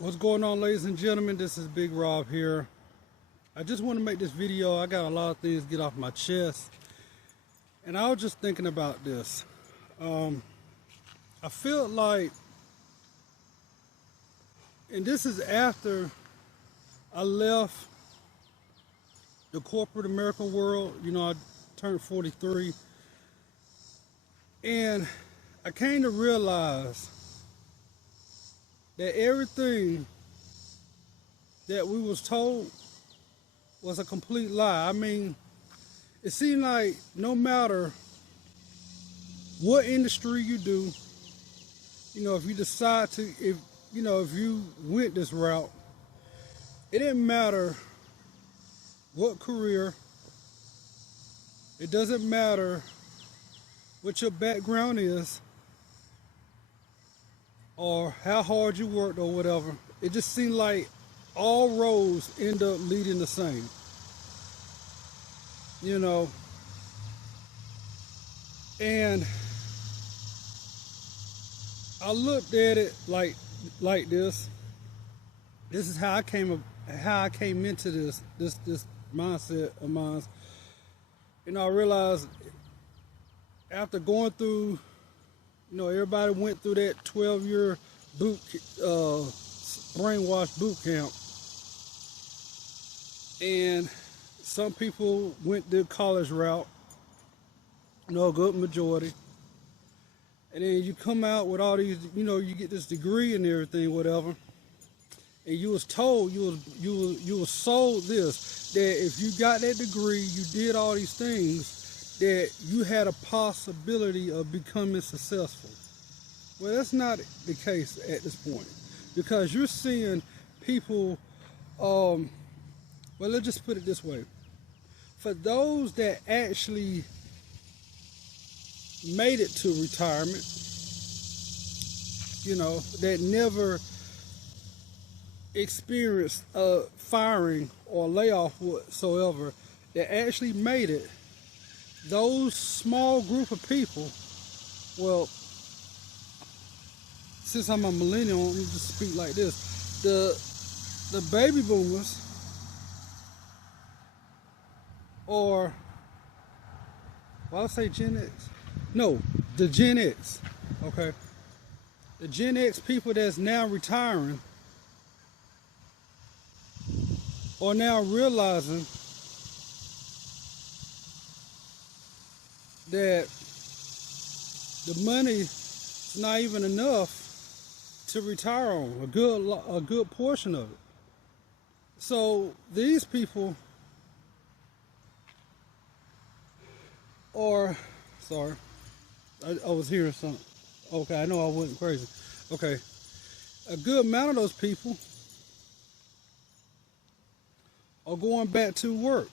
What's going on, ladies and gentlemen? This is Big Rob here. I just want to make this video. I got a lot of things to get off my chest, and I was just thinking about this. I feel like, and this is after I left the corporate American world. You know, I turned 43, and I came to realize that everything that we was told was a complete lie. I mean, it seemed like no matter what industry you do, you know, if you decide to, if you went this route, it didn't matter what career, it doesn't matter what your background is, or how hard you worked or whatever. It just seemed like all roads end up leading the same. You know, and I looked at it like this. This is how I came into this mindset of mine. You know, I realized after going through, you know, everybody went through that 12-year brainwash boot camp. And some people went the college route, you know, a good majority. And then you come out with all these, you know, you get this degree and everything, whatever. And you was told, you was sold this, that if you got that degree, you did all these things, that you had a possibility of becoming successful. Well, that's not the case at this point, because you're seeing people, well, let's just put it this way. For those that actually made it to retirement, you know, that never experienced a firing or layoff whatsoever, that actually made it, those small group of people, well, since I'm a millennial, let me just speak like this. The baby boomers, or, well, I'll say Gen X. No, the Gen X, okay? The Gen X people that's now retiring are now realizing that the money is not even enough to retire on, a good portion of it. So these people are, sorry, I was hearing something. Okay, I know I wasn't crazy. Okay, a good amount of those people are going back to work.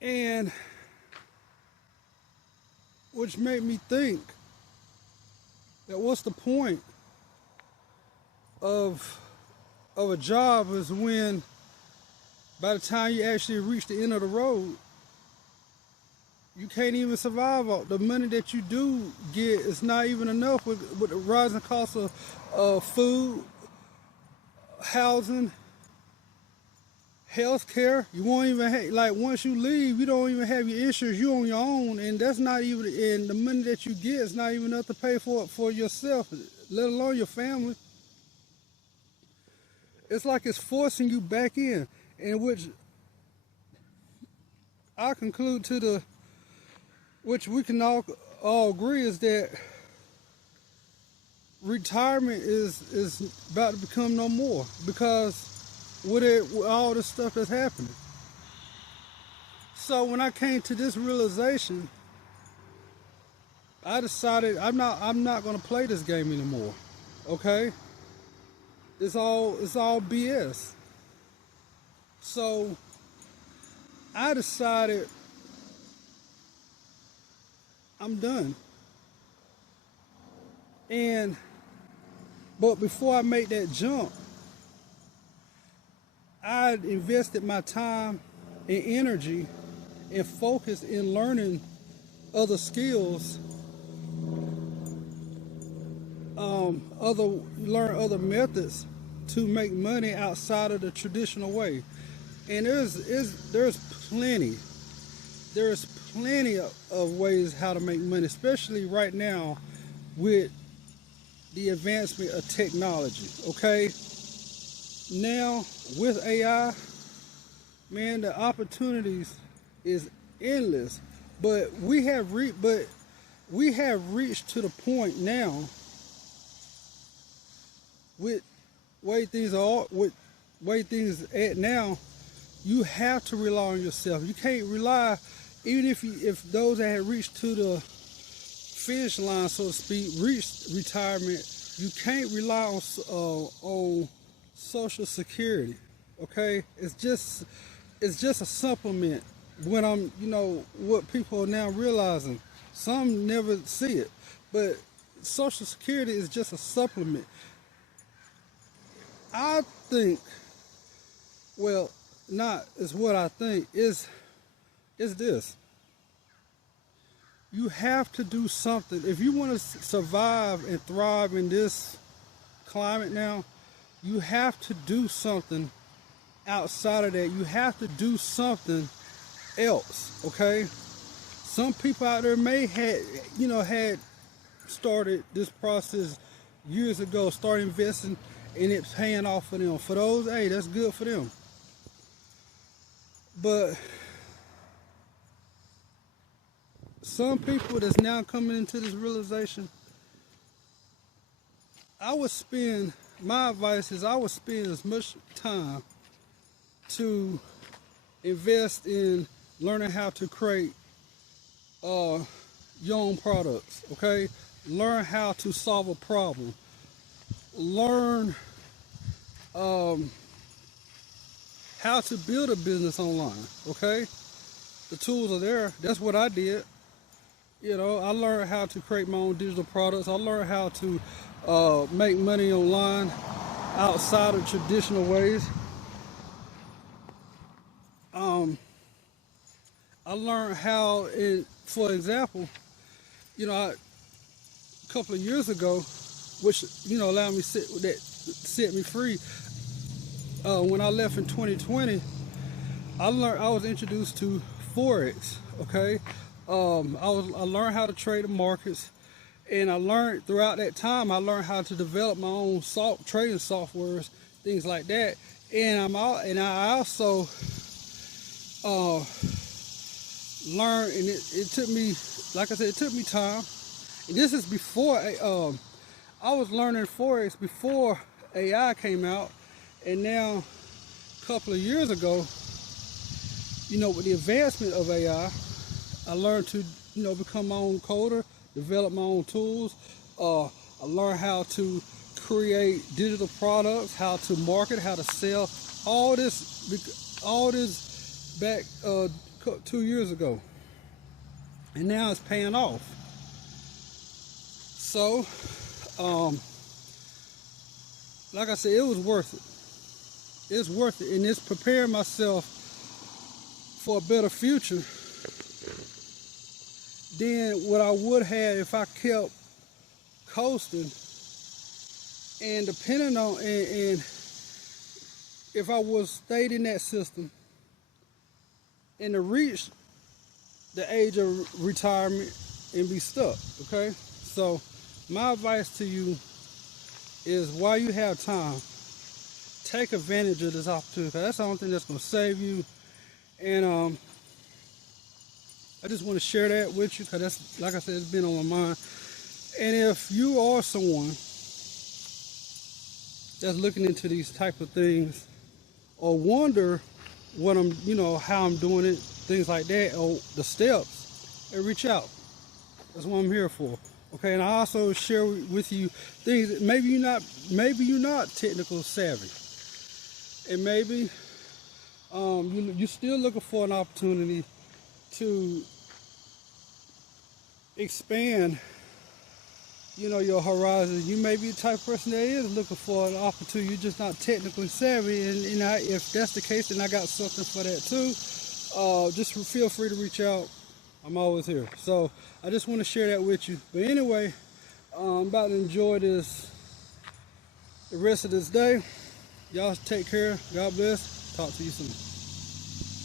And which made me think that what's the point of a job is when by the time you actually reach the end of the road, you can't even survive. The money that you do get is not even enough with the rising cost of food, housing, health care. You won't even have, like, once you leave, you don't even have your insurance. You're on your own, and that's not even, and the money that you get is not even enough to pay for yourself, let alone your family. It's like it's forcing you back in which I conclude which we can all agree is that retirement is about to become no more, because with all the stuff that's happening. So when I came to this realization, I decided I'm not going to play this game anymore. Okay? It's all BS. So I decided I'm done. But before I make that jump, I invested my time and energy and focus in learning other skills learn other methods to make money outside of the traditional way. And there's plenty there's plenty of ways how to make money, especially right now with the advancement of technology. Okay, now with AI, man, the opportunities is endless. But we have reached to the point now with way things at now. You have to rely on yourself. You can't rely, even if those that have reached to the finish line, so to speak, reached retirement. You can't rely on Social Security. Okay, it's just a supplement. When what people are now realizing, some never see it, but Social Security is just a supplement. I think, well, not is what I think is this. You have to do something if you want to survive and thrive in this climate now. You have to do something outside of that. You have to do something else. Okay, some people out there may had started this process years ago, start investing, and it's paying off for them. For those, hey, that's good for them. But some people that's now coming into this realization, my advice is I would spend as much time to invest in learning how to create your own products. Okay, learn how to solve a problem, learn how to build a business online. Okay, the tools are there. That's what I did. I learned how to create my own digital products. I learned how to make money online outside of traditional ways. I learned how, for example, a couple of years ago, which allowed me set me free. When I left in 2020, I was introduced to Forex. Okay, I learned how to trade the markets, and I learned throughout that time. I learned how to develop my own trading softwares, things like that. And I also learned, and it took me, like I said, it took me time. And this is before I was learning Forex before AI came out, and now a couple of years ago, with the advancement of AI, I learned to become my own coder, develop my own tools. I learned how to create digital products, how to market, how to sell. All this back 2 years ago, and now it's paying off. So, like I said, it was worth it. It's worth it, and it's preparing myself for a better future than what I would have if I kept coasting and depending on and if I was stayed in that system and to reach the age of retirement and be stuck. Okay, so my advice to you is, while you have time, take advantage of this opportunity. That's the only thing that's going to save you. And I just want to share that with you because that's, like I said, it's been on my mind. And if you are someone that's looking into these type of things, or wonder what how I'm doing it, things like that, or the steps, and reach out. That's what I'm here for. Okay, and I also share with you things that maybe you're not technical savvy, and maybe you're still looking for an opportunity to expand, your horizons. You may be the type of person that is looking for an opportunity. You're just not technically savvy, and if that's the case, then I got something for that too. Just feel free to reach out. I'm always here. So I just want to share that with you. But anyway, I'm about to enjoy this the rest of this day. Y'all take care. God bless. Talk to you soon.